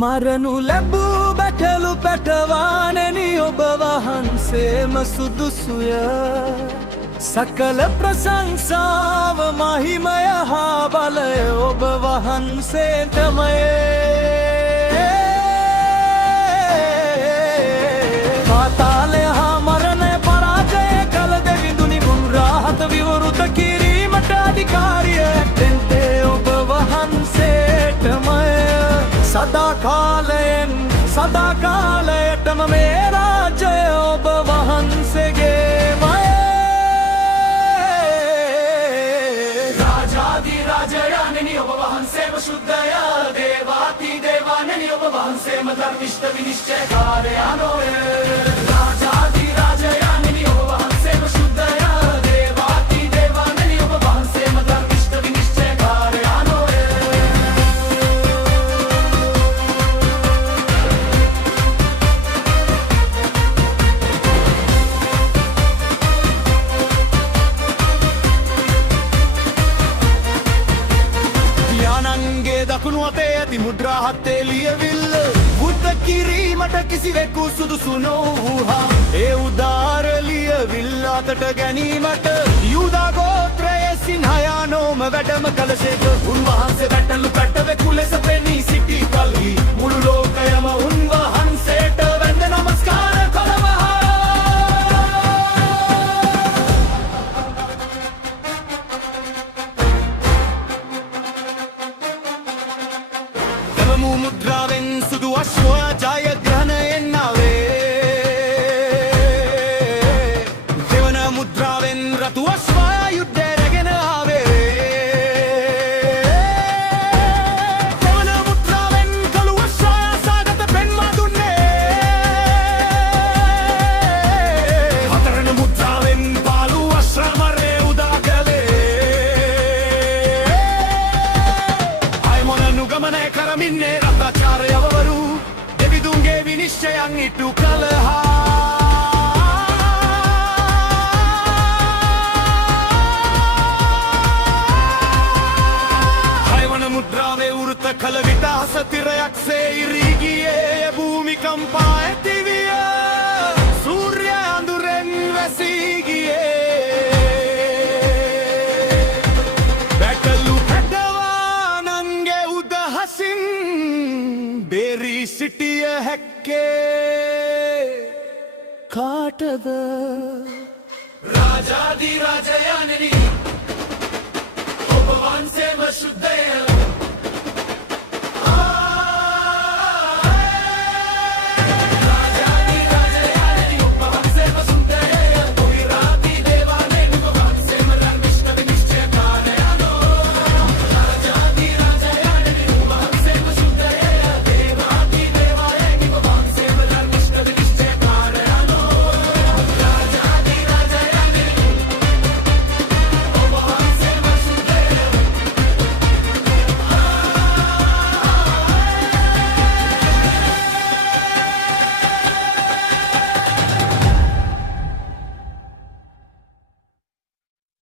මරණු ලැබූ බැටලු පැටවානෙනි ඔබ වහන්සේම සුදුසුය සකල ප්‍රශංසාව මහිමය හා බලය ඔබ වහන්සේටමය පාතාලය හා මරණය පරාජය කළ දෙවිඳුනි මුන් රාහත විවෘත කිරීමට අධිකාරිය ඇත්තෙන්තේ ඔබ වහන්සේටමය සදාකාලයෙන් සදාකාලයටම මේ රාජ්‍යය ඔබ වහන්සේගේමය රාජාදී රාජයාණෙනි ඔබ වහන්සේම ශුද්ධය දේවාති දේවාණෙනි ඔබ වහන්සේම ධර්මිෂ්ඨ විනිශ්චයකාරයාණෝය රාජාදී රාජයාණෙනි ඔබ වහන්සේම ශුද්ධය දේවාති දේවාණෙනි ඔබ වහන්සේම ධර්මිෂ්ඨ විනිශ්චයකාරයාණෝය දකුණු අතේ ඇති මුද්‍රා හත්තේ ලියවිල්ල බුද්ධ කිරීමට කිසිවෙකු සුදුසු නොවූහා ඒ උදාර ලියවිල්ල අතට ගැනීමට යුදා ගෝත්‍රයේ සිංහයානෝම වැඩම කළසේක උන්වහන්සේ වැටලු පැටවෙකු ලෙස පෙනී සිටි කල්හි මුළු ලෝකයම උන්වහන්සේට වැඳ නමස්කාර කළවහා මුද්‍රාවෙන් සුදු අශ්ව ජයග්‍රහණයෙන් ආවේ දෙවන මුද්‍රාවෙන් රතු අශ්ව යුද්ධය රැගෙන ආවේ දෙවන මුද්‍රාවෙන් කළු අශ්වය සාගත පෙන්වා දුන්නේ හතරන මුද්‍රාවෙන් පාළු අශ්ව මරේ උදා කළේ අයමොන නුගමනය කරමින්නේ රත්නාචාර්යවරු දෙවිඳුන්ගේ විනිශ්චයන් ඉටු කළහා හයවන මුද්‍රාවේ වෘත කළ විට අහස තිරයක්සේ ඉරී ගියේ භූමිකම්පා ඇතිවිය සූර්ය අඳුරෙන් වැසී ගියේ බැටලු පැටවානන්ගේ උදහසින් බේරී සිටිය හැක්කේ කාටද රාජාදී රාජය